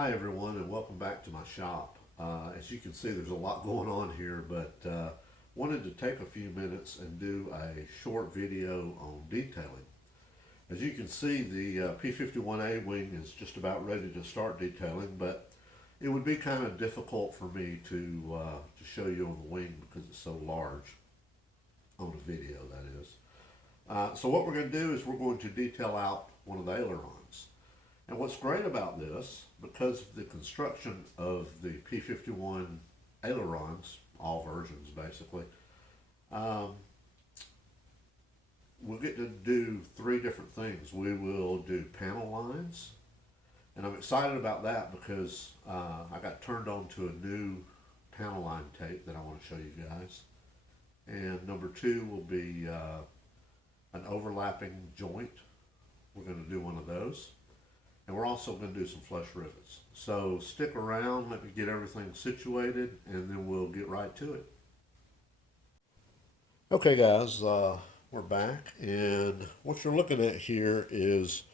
Hi everyone, and welcome back to my shop. As you can see, there's a lot going on here, but wanted to take a few minutes and do a short video on detailing. As you can see, the P51A wing is just about ready to start detailing, but it would be kind of difficult for me to show you on the wing because it's so large on a video, that is. So what we're going to do is we're going to detail out one of the ailerons. And what's great about this, because of the construction of the P51 ailerons, all versions basically, we'll get to do three different things. We will do panel lines, and I'm excited about that because I got turned on to a new panel line tape that I want to show you guys. And number two will be an overlapping joint. We're going to do one of those. And we're also going to do some flush rivets. So stick around, let me get everything situated, and then we'll get right to it. Okay guys, we're back, and what you're looking at here is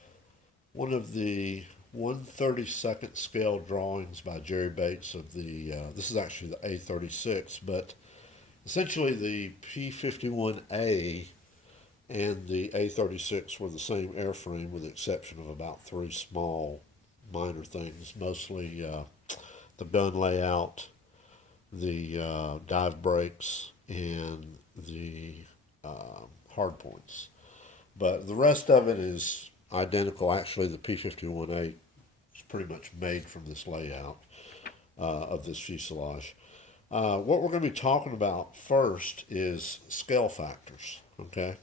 one of the 1/32 scale drawings by Jerry Bates of the, this is actually the A36, but essentially the P51A and the A36 were the same airframe with the exception of about three small minor things, mostly the gun layout, the dive brakes, and the hard points. But the rest of it is identical. Actually, the P51A is pretty much made from this layout of this fuselage. What we're going to be talking about first is scale factors, okay?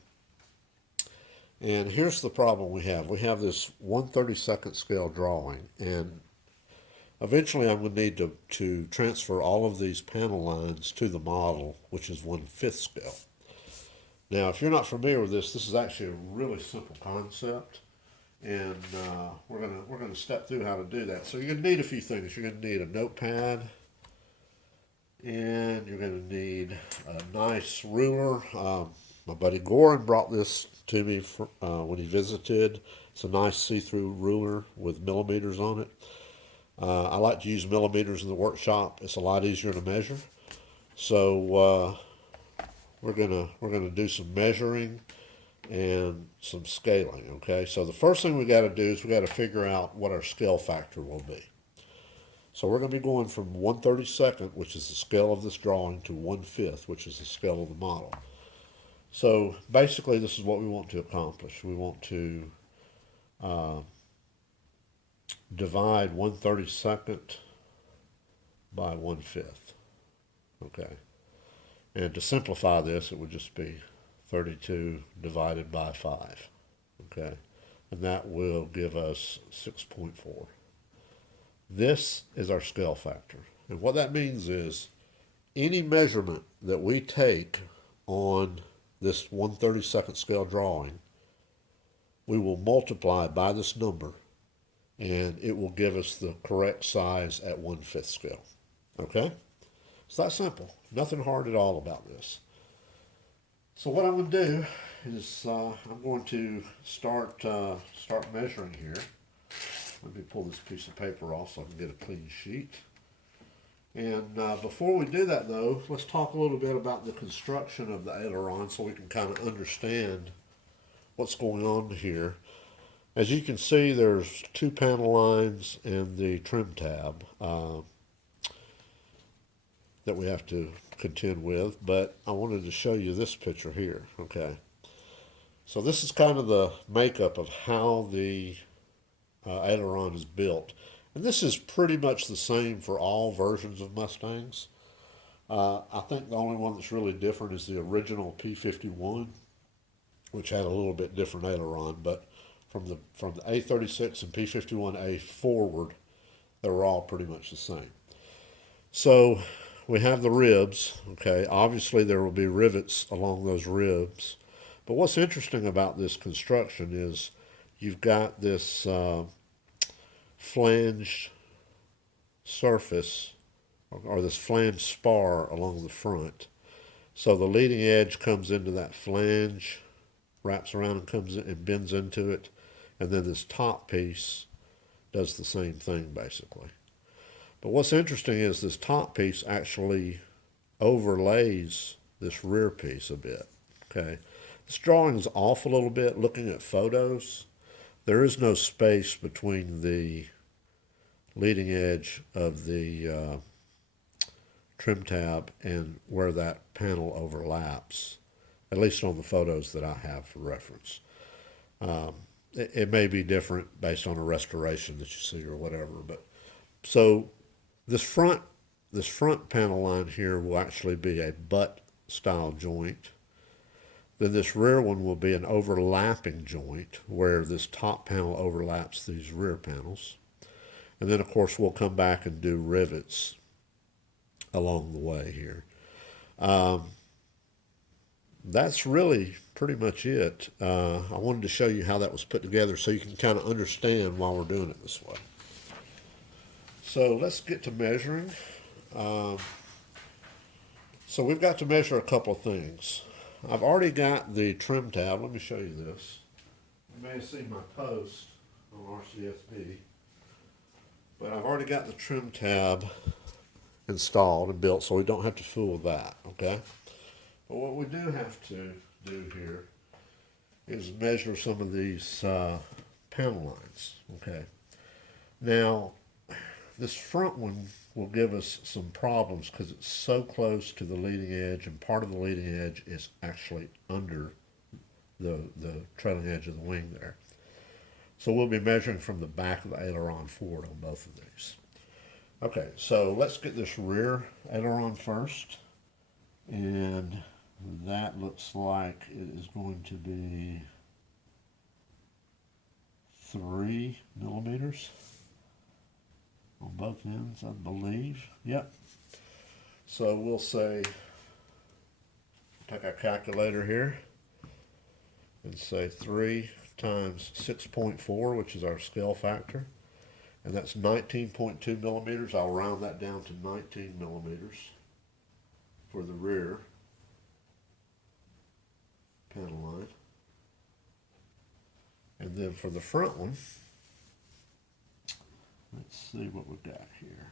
And here's the problem we have. We have this 1/32 scale drawing, and eventually I'm going to need to transfer all of these panel lines to the model, which is 1/5 scale. Now, if you're not familiar with this is actually a really simple concept, and we're gonna step through how to do that. So you're going to need a few things. You're going to need a notepad, and you're going to need a nice ruler. My buddy Goran brought this to me when he visited. It's a nice see-through ruler with millimeters on it. I like to use millimeters in the workshop. It's a lot easier to measure. So we're gonna do some measuring and some scaling. Okay. So the first thing we got to do is we got to figure out what our scale factor will be. So we're going to be going from 1/32, which is the scale of this drawing, to 1/5, which is the scale of the model. So basically, this is what we want to accomplish. We want to divide 1/32 by 1/5. Okay. And to simplify this, it would just be 32 divided by 5. Okay. And that will give us 6.4. This is our scale factor. And what that means is any measurement that we take on this 1/32 scale drawing, we will multiply by this number, and it will give us the correct size at 1/5 scale. Okay? It's that simple. Nothing hard at all about this. So what I'm going to do is I'm going to start measuring here. Let me pull this piece of paper off so I can get a clean sheet. And before we do that, though, let's talk a little bit about the construction of the aileron so we can kind of understand what's going on here. As you can see, there's two panel lines and the trim tab that we have to contend with, but I wanted to show you this picture here, okay? So this is kind of the makeup of how the aileron is built. And this is pretty much the same for all versions of Mustangs. I think the only one that's really different is the original P51, which had a little bit different aileron, but from the A36 and P51A forward, they were all pretty much the same. So we have the ribs, okay? Obviously there will be rivets along those ribs. But what's interesting about this construction is you've got this flanged surface, or this flange spar along the front. So the leading edge comes into that flange, wraps around and comes in and bends into it, and then this top piece does the same thing basically. But what's interesting is this top piece actually overlays this rear piece a bit. Okay, this drawing's off a little bit. Looking at photos, there is no space between the leading edge of the trim tab and where that panel overlaps, at least on the photos that I have for reference. It may be different based on a restoration that you see or whatever, but so this front panel line here will actually be a butt style joint. Then this rear one will be an overlapping joint where this top panel overlaps these rear panels. And then of course we'll come back and do rivets along the way here. That's really pretty much it. I wanted to show you how that was put together so you can kind of understand why we're doing it this way. So let's get to measuring. So we've got to measure a couple of things. I've already got the trim tab. Let me show you this. You may have seen my post on RCSB, but I've already got the trim tab installed and built, so we don't have to fool with that, okay? But what we do have to do here is measure some of these panel lines, okay? Now, this front one will give us some problems because it's so close to the leading edge, and part of the leading edge is actually under the trailing edge of the wing there. So we'll be measuring from the back of the aileron forward on both of these. Okay, so let's get this rear aileron first, and that looks like it is going to be 3 millimeters on both ends, I believe. Yep. So we'll say, take our calculator here and say 3 times 6.4, which is our scale factor, and that's 19.2 millimeters. I'll round that down to 19 millimeters for the rear panel line. And then for the front one, let's see what we've got here.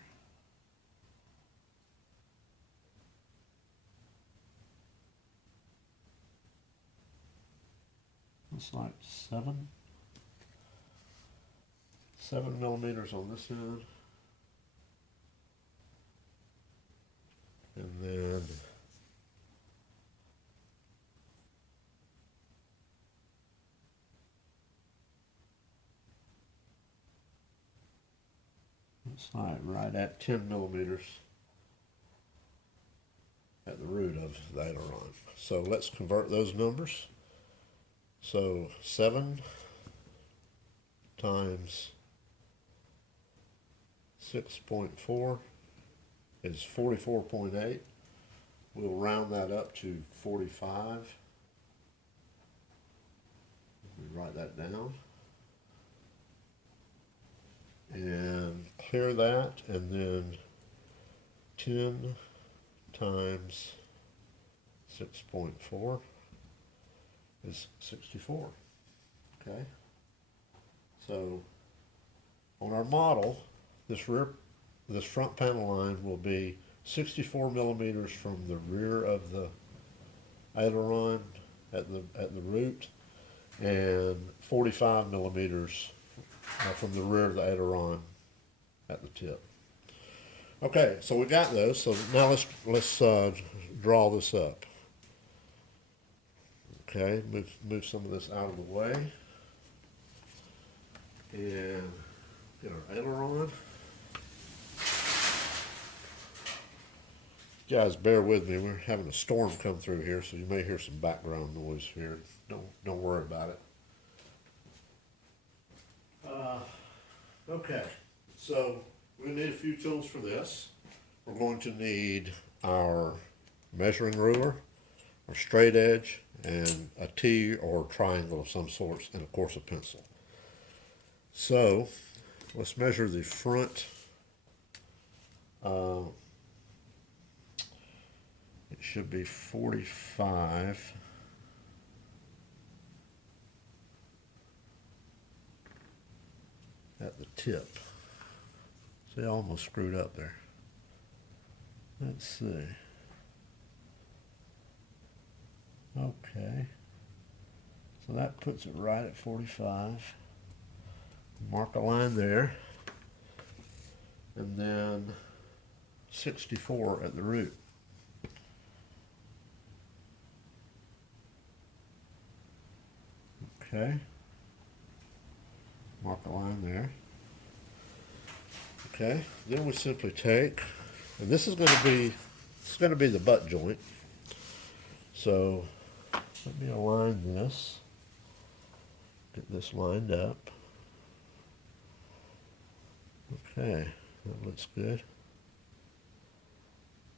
Looks like 7 millimeters on this end. And then looks like right at 10 millimeters at the root of the aileron. So let's convert those numbers. So 7 times 6.4 is 44.8. We'll round that up to 45. We write that down. And clear that, and then 10 times 6.4 is 64. Okay? So on our model, this front panel line will be 64 millimeters from the rear of the aileron at the root, and 45 millimeters from the rear of the aileron at the tip. Okay, so we got those. So now let's draw this up. Okay, move some of this out of the way, and get our aileron. Guys, bear with me. We're having a storm come through here, so you may hear some background noise here. Don't worry about it. Okay, so we need a few tools for this. We're going to need our measuring ruler, our straight edge, and a T or triangle of some sorts, and of course a pencil. So let's measure the front. It should be 45. At the tip. See, I almost screwed up there. Let's see. Okay. So that puts it right at 45. Mark a line there. And then 64 at the root. Okay. Mark a line there. Okay. Then we simply take, and this is going to be the butt joint. So let me align this. Get this lined up. Okay, that looks good.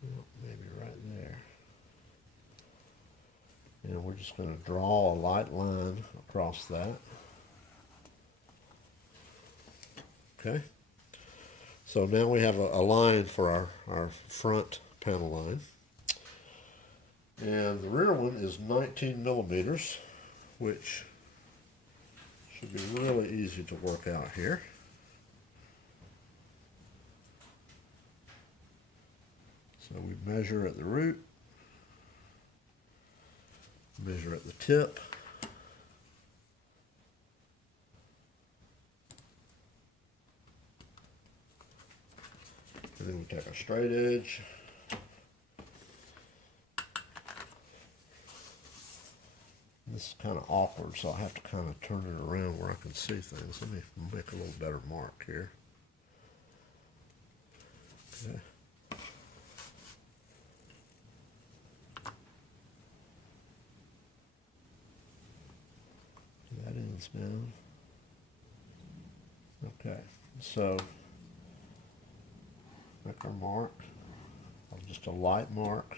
Well, maybe right there. And we're just going to draw a light line across that. Okay. So now we have a line for our front panel line. And the rear one is 19 millimeters, which should be really easy to work out here. So we measure at the root, measure at the tip, and then we take our straight edge, this is kind of awkward, so I'll have to kind of turn it around where I can see things. Let me make a little better mark here. Okay. That ends down. Okay, so make our mark, or just a light mark.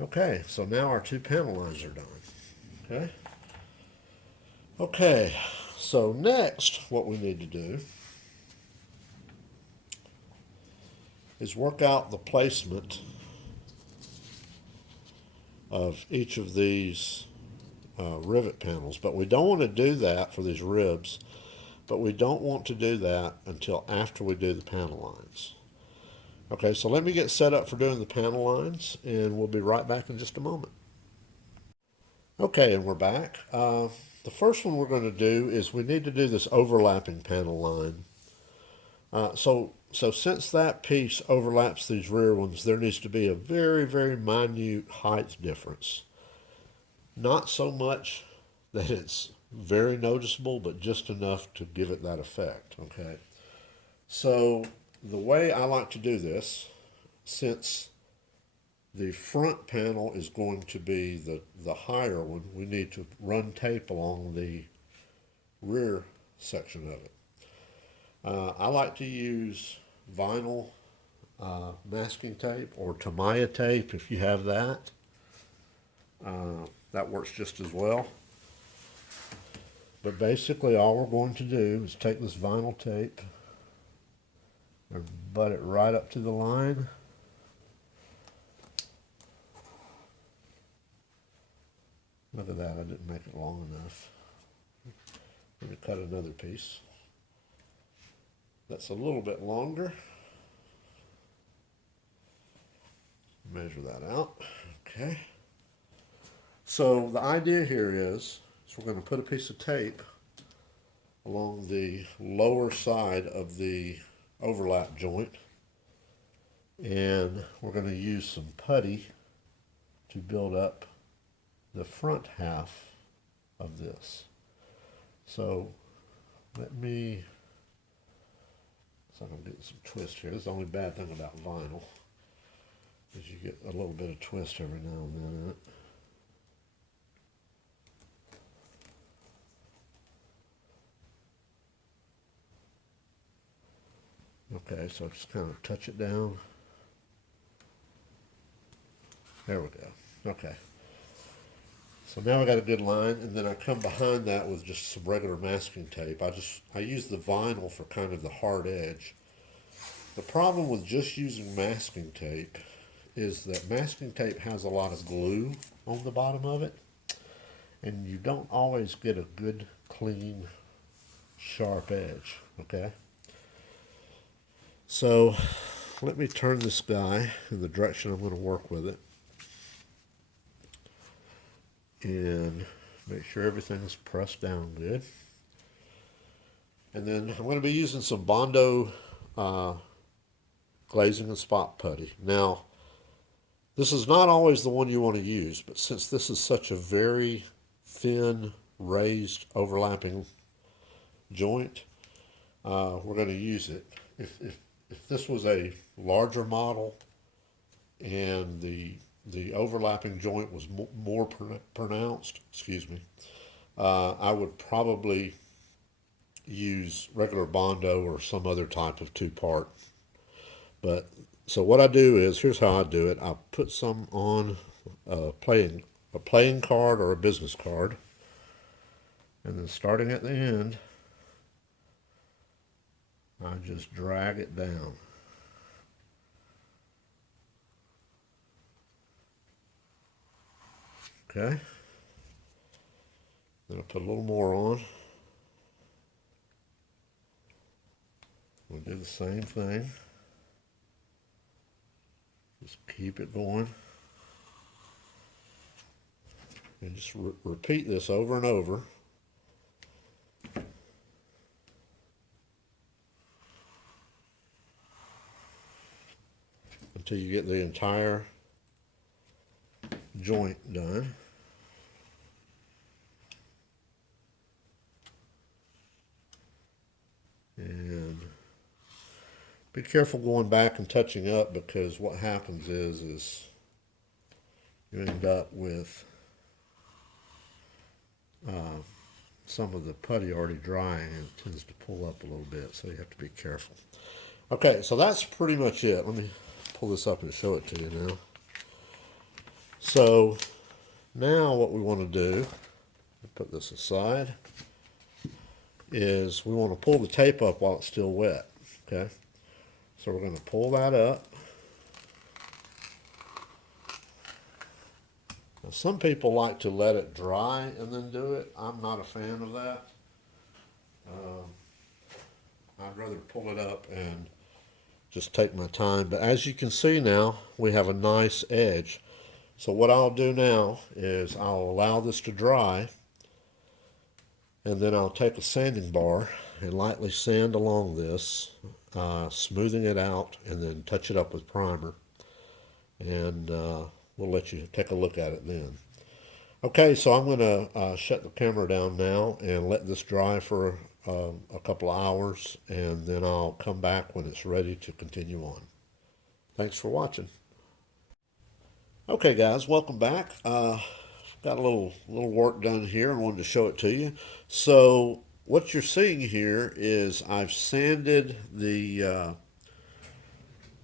Okay, so now our two panel lines are done. Okay. Okay, so next what we need to do is work out the placement of each of these rivet panels, but we don't want to do that for these ribs, but we don't want to do that until after we do the panel lines. Okay, so let me get set up for doing the panel lines, and we'll be right back in just a moment. Okay, and we're back. The first one we're going to do is we need to do this overlapping panel line. So since that piece overlaps these rear ones, there needs to be a very, very minute height difference. Not so much that it's very noticeable, but just enough to give it that effect, okay? So the way I like to do this, since the front panel is going to be the higher one, we need to run tape along the rear section of it. I like to use vinyl masking tape or Tamiya tape if you have that. That works just as well. But basically all we're going to do is take this vinyl tape and butt it right up to the line. Look at that, I didn't make it long enough. I'm going to cut another piece that's a little bit longer. Measure that out. Okay. So the idea here is we're going to put a piece of tape along the lower side of the overlap joint, and we're going to use some putty to build up the front half of this. So let me, so I'm going to get some twist here. This is the only bad thing about vinyl is you get a little bit of twist every now and then in it. Okay, so just kind of touch it down. There we go. Okay. So now I got a good line, and then I come behind that with just some regular masking tape. I use the vinyl for kind of the hard edge. The problem with just using masking tape is that masking tape has a lot of glue on the bottom of it. and you don't always get a good, clean, sharp edge, okay? So let me turn this guy in the direction I'm going to work with it and make sure everything's pressed down good. And then I'm going to be using some Bondo glazing and spot putty. Now, this is not always the one you want to use, but since this is such a very thin, raised, overlapping joint, we're going to use it. If this was a larger model and the overlapping joint was more pronounced, excuse me, I would probably use regular Bondo or some other type of two-part. But so what I do is, here's how I do it. I put some on a playing card or a business card, and then starting at the end, I just drag it down. Okay. Then I put a little more on. We'll do the same thing. Just keep it going. And just repeat this over and over. Until you get the entire joint done. And be careful going back and touching up, because what happens is you end up with some of the putty already drying, and it tends to pull up a little bit, so you have to be careful. Okay, so that's pretty much it. Let me pull this up and show it to you now. So now what we want to do, put this aside, is we want to pull the tape up while it's still wet. Okay, so we're going to pull that up. Now, some people like to let it dry and then do it. I'm not a fan of that. I'd rather pull it up and just take my time. But as you can see now, we have a nice edge. So what I'll do now is I'll allow this to dry, and then I'll take a sanding bar and lightly sand along this, smoothing it out, and then touch it up with primer. And we'll let you take a look at it then. Okay, so I'm going to shut the camera down now and let this dry for a couple of hours, and then I'll come back when it's ready to continue on. Thanks for watching. Okay, guys, welcome back. Got a little work done here and wanted to show it to you. So what you're seeing here is I've sanded the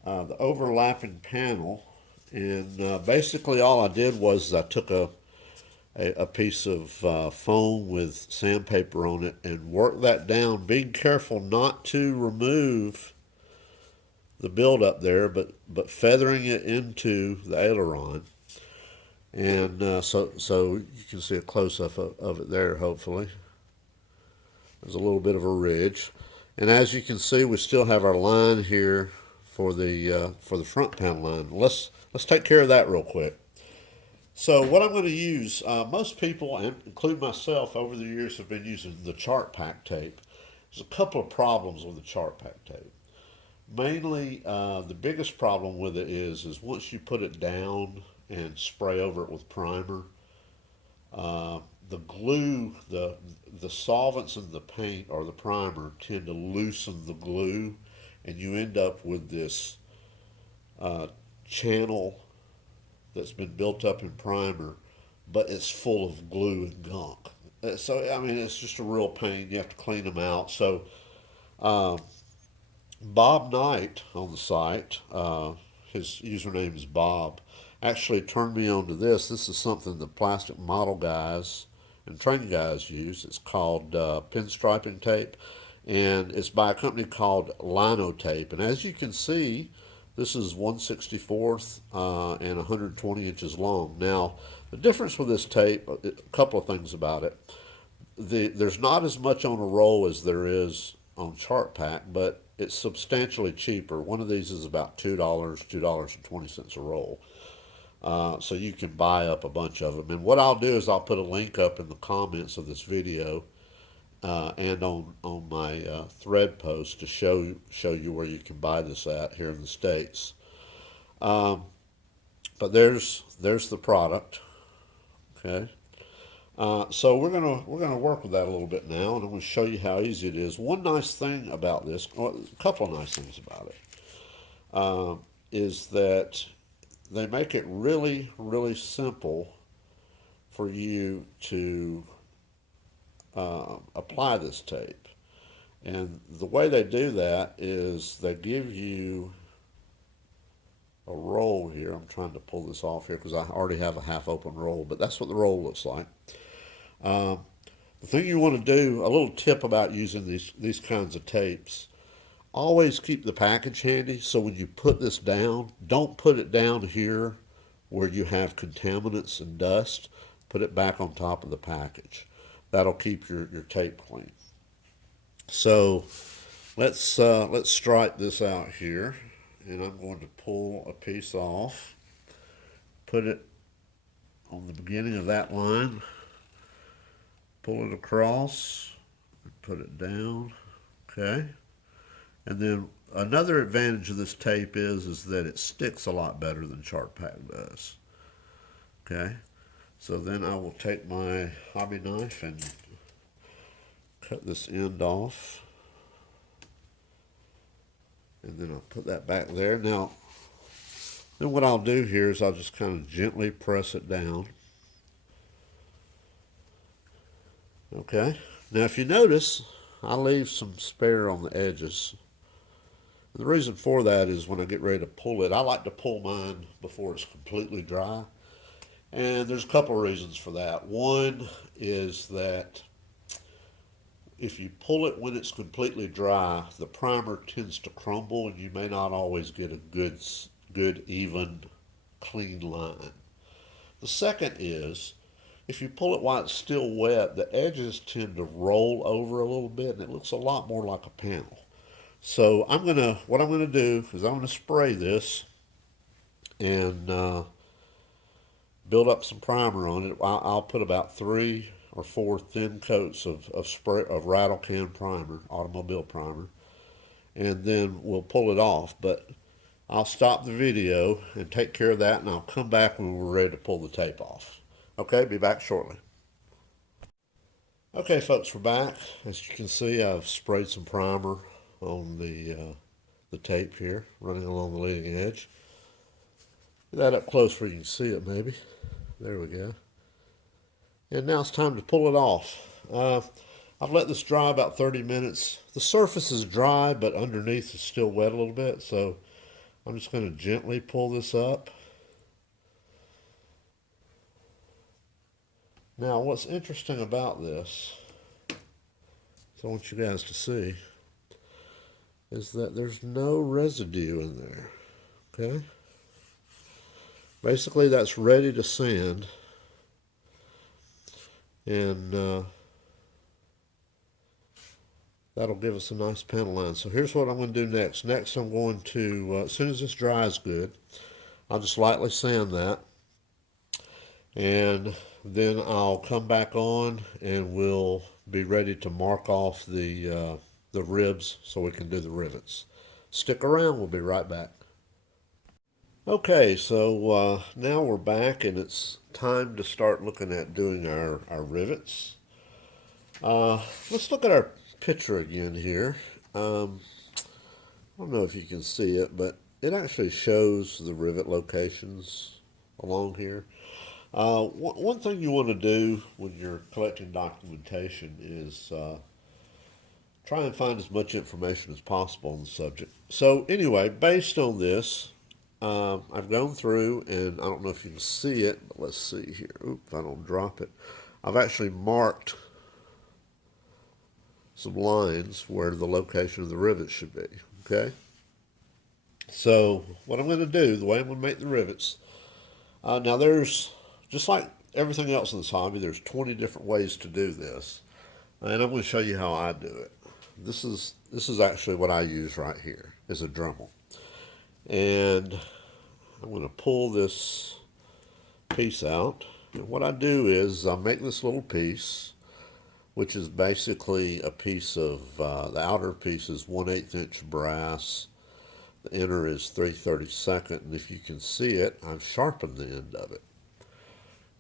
overlapping panel, and basically all I did was I took a piece of foam with sandpaper on it and worked that down, being careful not to remove the buildup there, but feathering it into the aileron. And so you can see a close-up of it there, hopefully. There's a little bit of a ridge. And as you can see, we still have our line here for the front panel line. Let's take care of that real quick. So what I'm going to use, most people, including myself, over the years have been using the Chartpak tape. There's a couple of problems with the Chartpak tape. Mainly, the biggest problem with it is once you put it down and spray over it with primer, the glue, the solvents in the paint or the primer tend to loosen the glue, and you end up with this channel that's been built up in primer, but it's full of glue and gunk. So, I mean, it's just a real pain. You have to clean them out. So, Bob Knight on the site, his username is Bob, actually turned me on to this. This is something the plastic model guys and training guys use. It's called pinstriping tape, and it's by a company called Lino Tape. And as you can see, This is 1/64 and 120 inches long. Now, the difference with this tape, a couple of things about it. There's not as much on a roll as there is on Chartpak, but it's substantially cheaper. One of these is about $2.20 a roll. So you can buy up a bunch of them. And what I'll do is I'll put a link up in the comments of this video and on my thread post to show you where you can buy this at here in the States. But there's the product. Okay. So we're gonna work with that a little bit now, and I'm gonna show you how easy it is. One nice thing about this, well, a couple of nice things about it, is that they make it really, really simple for you to apply this tape. And the way they do that is they give you a roll here. I'm trying to pull this off here because I already have a half open roll, but that's what the roll looks like. The thing you want to do, a little tip about using these kinds of tapes, always keep the package handy, so when you put this down, don't put it down here where you have contaminants and dust. Put it back on top of the package. That'll keep your tape clean. So let's stripe this out here, and I'm going to pull a piece off, put it on the beginning of that line, pull it across, put it down, okay? And then another advantage of this tape is that it sticks a lot better than Chartpak does, okay? So then I will take my hobby knife and cut this end off. And then I'll put that back there. Now, then what I'll do here is I'll just kind of gently press it down. Okay. Now, if you notice, I leave some spare on the edges. The reason for that is when I get ready to pull it, I like to pull mine before it's completely dry. And there's a couple of reasons for that. One is that if you pull it when it's completely dry, the primer tends to crumble and you may not always get a good even, clean line. The second is, if you pull it while it's still wet, the edges tend to roll over a little bit and it looks a lot more like a panel. So what I'm gonna do is I'm gonna spray this and build up some primer on it. I'll put about 3 or 4 thin coats of rattle can primer, automobile primer, and then we'll pull it off. But I'll stop the video and take care of that, and I'll come back when we're ready to pull the tape off. Okay, be back shortly. Okay, folks, we're back. As you can see, I've sprayed some primer on the tape here, running along the leading edge. Get that up close where you can see it, maybe. There we go. And now it's time to pull it off. I've let this dry about 30 minutes. The surface is dry, but underneath is still wet a little bit, so I'm just going to gently pull this up. Now, what's interesting about this, so I want you guys to see, is that there's no residue in there, okay? Basically, that's ready to sand, and that'll give us a nice panel line. So here's what I'm going to do next. Next, I'm going to, as soon as this dries good, I'll just lightly sand that, and then I'll come back on and we'll be ready to mark off the ribs so we can do the rivets. Stick around, we'll be right back. Okay, so now we're back and it's time to start looking at doing our rivets. Let's look at our picture again here. I don't know if you can see it, but it actually shows the rivet locations along here. One thing you want to do when you're collecting documentation is try and find as much information as possible on the subject. So anyway, based on this, I've gone through, and I don't know if you can see it, but let's see here. Oop, if I don't drop it. I've actually marked some lines where the location of the rivets should be, okay? So what I'm going to do, the way I'm going to make the rivets, now there's, just like everything else in this hobby, there's 20 different ways to do this. And I'm going to show you how I do it. This is actually what I use right here, is a Dremel. And I'm going to pull this piece out. And what I do is I make this little piece, which is basically a piece of, the outer piece is 1/8 inch brass. The inner is 3/32, and if you can see it, I've sharpened the end of it.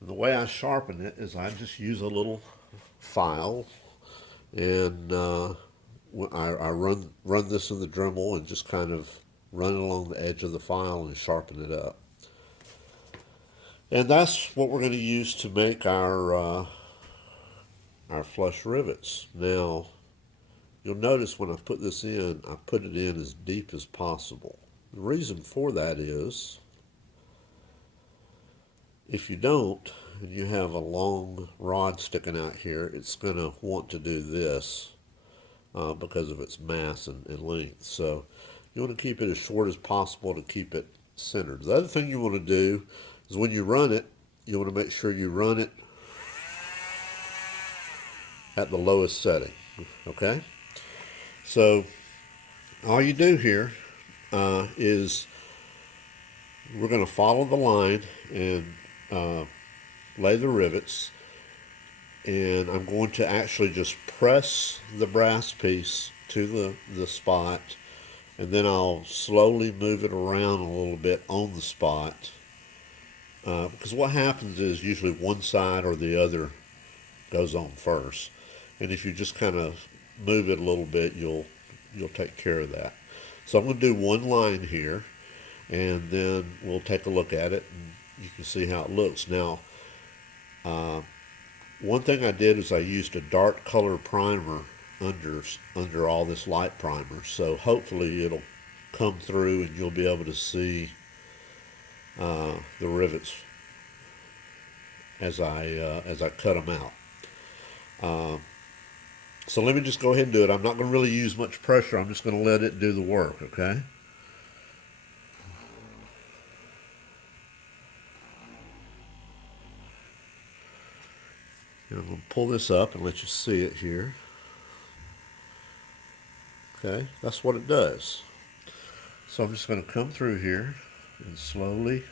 And the way I sharpen it is I just use a little file, and I run this in the Dremel and just kind of run it along the edge of the file and sharpen it up. And that's what we're going to use to make our flush rivets. Now, you'll notice when I put this in, I put it in as deep as possible. The reason for that is, if you don't, and you have a long rod sticking out here, it's going to want to do this because of its mass and length. So you want to keep it as short as possible to keep it centered. The other thing you want to do is when you run it, you want to make sure you run it at the lowest setting, okay? So all you do here is we're going to follow the line and lay the rivets, and I'm going to actually just press the brass piece to the spot, and then I'll slowly move it around a little bit on the spot, because what happens is usually one side or the other goes on first, and if you just kind of move it a little bit, you'll take care of that. So I'm going to do one line here, and then we'll take a look at it and you can see how it looks. Now, one thing I did is I used a dark color primer under all this light primer, so hopefully it'll come through and you'll be able to see the rivets as I cut them out. So let me just go ahead and do it. I'm not going to really use much pressure. I'm just going to let it do the work, okay? And I'm going to pull this up and let you see it here. Okay, that's what it does. So I'm just going to come through here and slowly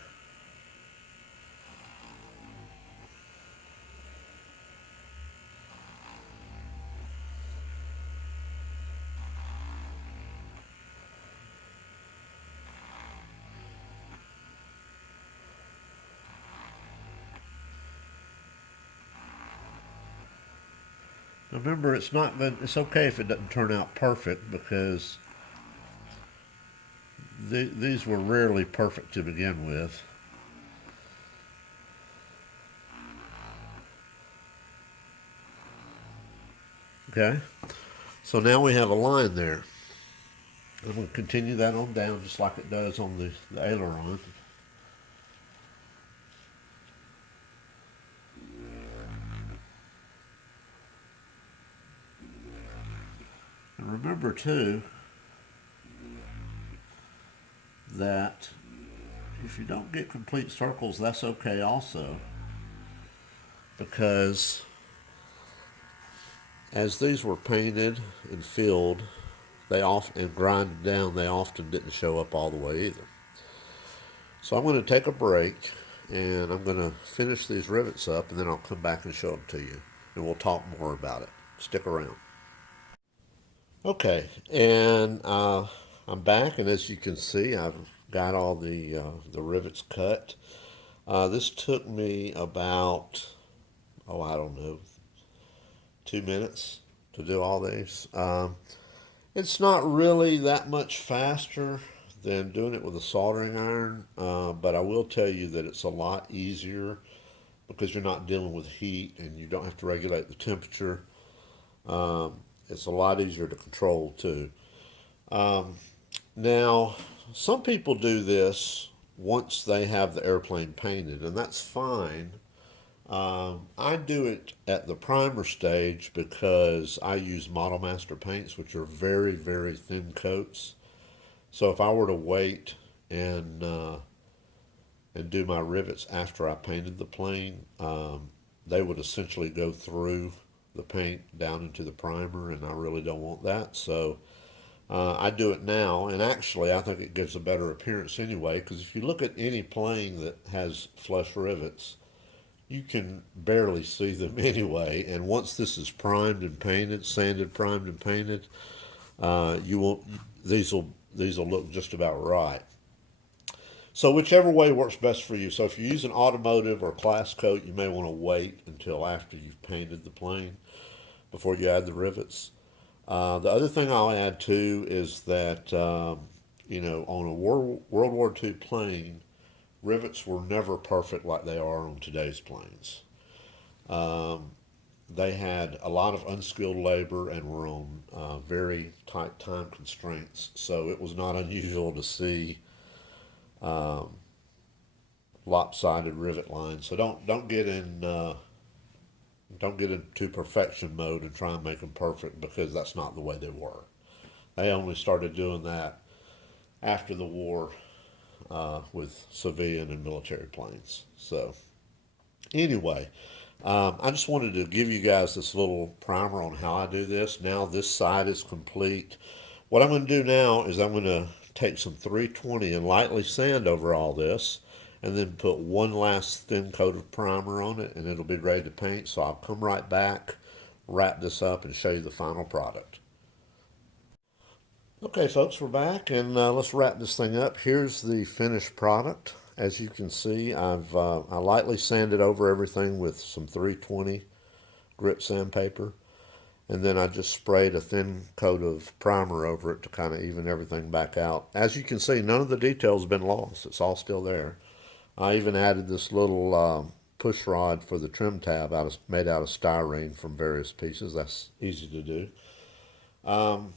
remember, it's okay if it doesn't turn out perfect, because these were rarely perfect to begin with. Okay, so now we have a line there. I'm going to continue that on down just like it does on the aileron. And remember too that if you don't get complete circles, that's okay also, because as these were painted and filled, and grinded down, they often didn't show up all the way either. So I'm going to take a break, and I'm going to finish these rivets up, and then I'll come back and show them to you, and we'll talk more about it. Stick around. Okay, and I'm back, and as you can see, I've got all the rivets cut. This took me about, I don't know, 2 minutes to do all these. It's not really that much faster than doing it with a soldering iron, but I will tell you that it's a lot easier because you're not dealing with heat and you don't have to regulate the temperature. It's a lot easier to control too. Now, some people do this once they have the airplane painted, and that's fine. I do it at the primer stage because I use Model Master paints, which are very, very thin coats. So if I were to wait and do my rivets after I painted the plane, they would essentially go through the paint down into the primer, and I really don't want that. So I do it now, and actually I think it gives a better appearance anyway, because if you look at any plane that has flush rivets, you can barely see them anyway. And once this is primed and painted, sanded, primed and painted, you won't. These will look just about right. So whichever way works best for you. So if you use an automotive or class coat, you may want to wait until after you've painted the plane before you add the rivets. The other thing I'll add too is that on a World War II plane, rivets were never perfect like they are on today's planes. Um, they had a lot of unskilled labor and were on very tight time constraints, so it was not unusual to see um, lopsided rivet lines. So don't get into perfection mode and try and make them perfect, because that's not the way they were. They only started doing that after the war with civilian and military planes. So anyway, I just wanted to give you guys this little primer on how I do this. Now this side is complete. What I'm going to do now is I'm going to take some 320 and lightly sand over all this, and then put one last thin coat of primer on it, and it'll be ready to paint. So I'll come right back, wrap this up, and show you the final product. Okay, folks, we're back, and let's wrap this thing up. Here's the finished product. As you can see, I lightly sanded over everything with some 320 grit sandpaper, and then I just sprayed a thin coat of primer over it to kind of even everything back out. As you can see, none of the details have been lost. It's all still there. I even added this little push rod for the trim tab made out of styrene from various pieces. That's easy to do. Um,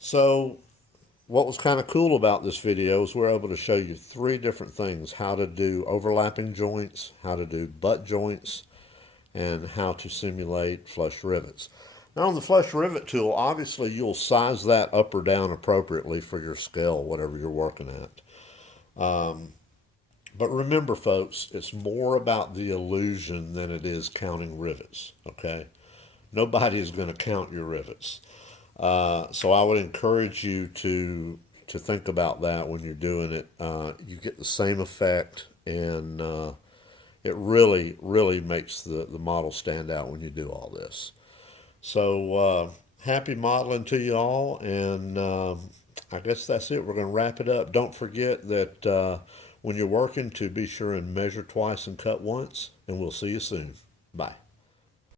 so what was kind of cool about this video is we're able to show you 3 different things: how to do overlapping joints, how to do butt joints, and how to simulate flush rivets. Now on the flush rivet tool, obviously you'll size that up or down appropriately for your scale, whatever you're working at. But remember, folks, it's more about the illusion than it is counting rivets, okay? Nobody is going to count your rivets. So I would encourage you to think about that when you're doing it. You get the same effect, and it really, really makes the model stand out when you do all this. So happy modeling to you all, and I guess that's it. We're going to wrap it up. Don't forget that when you're working, to be sure and measure twice and cut once, and we'll see you soon. Bye.